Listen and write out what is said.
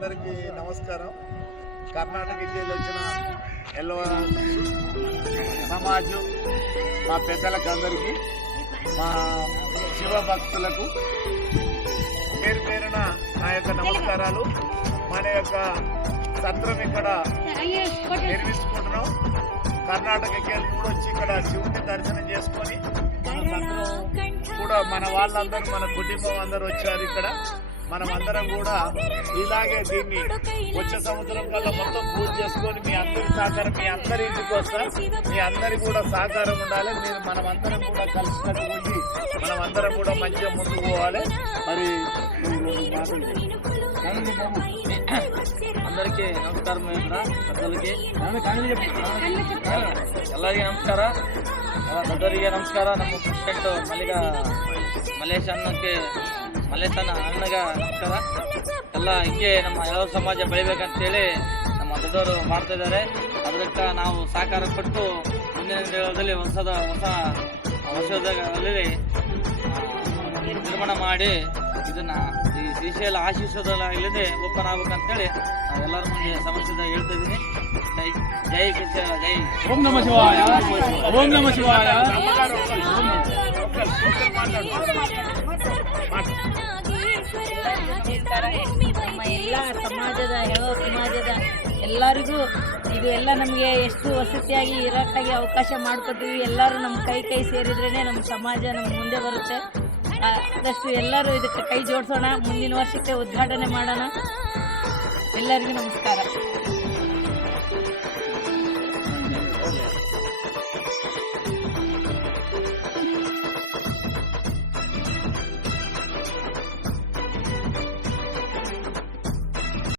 అందరికీ నమస్కారం. కర్ణాటకకి వెళ్ళి వచ్చిన ఎల్లవ సమాజం, మా పెద్దలకు అందరికీ, మా శివ భక్తులకు పేరు పేరున నా యొక్క నమస్కారాలు. మన యొక్క సత్రం ఇక్కడ నిర్మించుకుంటున్నాం. కర్ణాటకకి వెళ్ళి కూడా వచ్చి ఇక్కడ శివుని దర్శనం చేసుకొని మన సత్రం కూడా మన వాళ్ళందరూ, మన కుటుంబం అందరూ వచ్చారు. ఇక్కడ మనం అందరం కూడా ఇలాగే దీన్ని వచ్చే సంవత్సరం కల్లా మొత్తం పూజ చేసుకొని మీ అందరి సహకారం, మీ అందరి ఇంటికి వస్తాం. మీ అందరి కూడా సహకారం ఉండాలి. మీరు మనం అందరం కూడా కలిసినట్టు ఉండి మనం అందరం కూడా మంచిగా ముందుకు పోవాలి. మరి అందరికీ నమస్కారం. పెద్దలకి ಎಲ್ಲರಿಗೆ ನಮಸ್ಕಾರ. ದೊಡ್ಡವರಿಗೆ ನಮಸ್ಕಾರ. ನಮ್ಮ ಪ್ರೆಸಿಡೆಂಟ್ ಮಲ್ಲೇಶ್ ಅಣ್ಣಗೆ ನಮಸ್ಕಾರ. ಎಲ್ಲ ಹಿಂಗೆ ನಮ್ಮ ಯಾವ ಸಮಾಜ ಬೆಳಿಬೇಕಂತೇಳಿ ನಮ್ಮ ದೊಡ್ಡವರು ಮಾಡ್ತಾ ಇದ್ದಾರೆ. ಅದಕ್ಕೆ ನಾವು ಸಹಕಾರ ಕೊಟ್ಟು ಮುಂದಿನ ದಿನಗಳಲ್ಲಿ ಹೊಸ ವರ್ಷದಲ್ಲಿ ನಿರ್ಮಾಣ ಮಾಡಿ ಇದನ್ನ ಈ ಶ್ರೀಶೈಲ ಆಶೀರ್ವಾದವಿಲ್ಲದೆ ಓಪನ್ ಆಗ್ಬೇಕಂತೇಳಿ ನಾವೆಲ್ಲರ ಮುಂದೆ ಸಮಸ್ಯೆ ಹೇಳ್ತಾ ಇದ್ದೀನಿ. ಜೈ ಶ್ರೀಶೈಲ, ಜೈ ಓಂ ನಮಃ ಶಿವಾಯ, ಓಂ ನಮಃ ಶಿವಾಯ. ನಮ್ಮ ಎಲ್ಲ ಸಮಾಜದ ಎಲ್ಲರಿಗೂ ಇದು ಎಲ್ಲ ನಮಗೆ ಎಷ್ಟು ವಸತಿಯಾಗಿ ಇರೋಕ್ಕಾಗಿ ಅವಕಾಶ ಮಾಡಿಕೊಡ್ತೀವಿ. ಎಲ್ಲರೂ ನಮ್ಮ ಕೈ ಸೇರಿದ್ರೇ ನಮ್ಮ ಸಮಾಜ ನಮ್ಮ ಮುಂದೆ ಬರುತ್ತೆ. ಆದಷ್ಟು ಎಲ್ಲರೂ ಇದಕ್ಕೆ ಕೈ ಜೋಡಿಸೋಣ. ಮುಂದಿನ ವರ್ಷಕ್ಕೆ ಉದ್ಘಾಟನೆ ಮಾಡೋಣ. ಎಲ್ಲರಿಗೂ ನಮಸ್ಕಾರ.